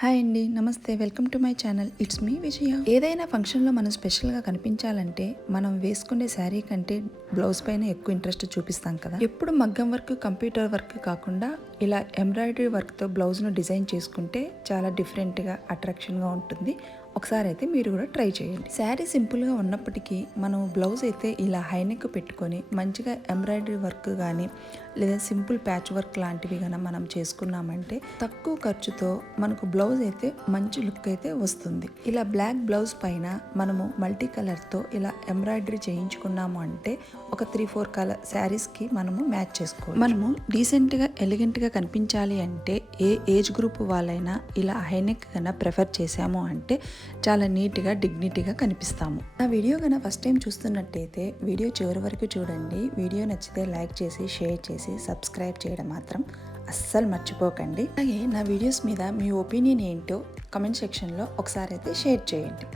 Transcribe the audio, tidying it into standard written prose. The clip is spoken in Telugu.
హాయ్ అండి, నమస్తే. Welcome to my channel. It's me Vijaya. ఏదైనా ఫంక్షన్లో మనం స్పెషల్గా కనిపించాలంటే మనం వేసుకునే శారీ కంటే బ్లౌజ్ పైన ఎక్కువ ఇంట్రెస్ట్ చూపిస్తాం కదా. ఎప్పుడు మగ్గం వర్క్, కంప్యూటర్ వర్క్ కాకుండా ఇలా ఎంబ్రాయిడరీ వర్క్తో బ్లౌజ్ను డిజైన్ చేసుకుంటే చాలా డిఫరెంట్గా, అట్రాక్షన్గా ఉంటుంది. ఒకసారి అయితే మీరు కూడా ట్రై చేయండి. శారీ సింపుల్గా ఉన్నప్పటికీ మనం బ్లౌజ్ అయితే ఇలా హైనెక్ పెట్టుకొని మంచిగా ఎంబ్రాయిడరీ వర్క్ కానీ లేదా సింపుల్ ప్యాచ్ వర్క్ లాంటివి కానీ మనం చేసుకున్నామంటే తక్కువ ఖర్చుతో మనకు బ్లౌజ్ అయితే మంచి లుక్ అయితే వస్తుంది. ఇలా బ్లాక్ బ్లౌజ్ పైన మనము మల్టీ కలర్తో ఇలా ఎంబ్రాయిడరీ చేయించుకున్నాము అంటే ఒక 3-4 కలర్ శారీస్కి మనము మ్యాచ్ చేసుకోవాలి. మనము డీసెంట్గా, ఎలిగెంట్గా కనిపించాలి అంటే ఏ ఏజ్ గ్రూప్ వాళ్ళైనా ఇలా హైనెక్ కన్నా ప్రిఫర్ చేసాము అంటే చాలా నీట్గా, డిగ్నిటీగా కనిపిస్తాము. నా వీడియో కన్నా ఫస్ట్ టైం చూస్తున్నట్టయితే వీడియో చివరి వరకు చూడండి. వీడియో నచ్చితే లైక్ చేసి, షేర్ చేసి, సబ్స్క్రైబ్ చేయడం మాత్రం అస్సలు మర్చిపోకండి. అలాగే నా వీడియోస్ మీద మీ ఒపీనియన్ ఏంటో కమెంట్ సెక్షన్లో ఒకసారి అయితే షేర్ చేయండి.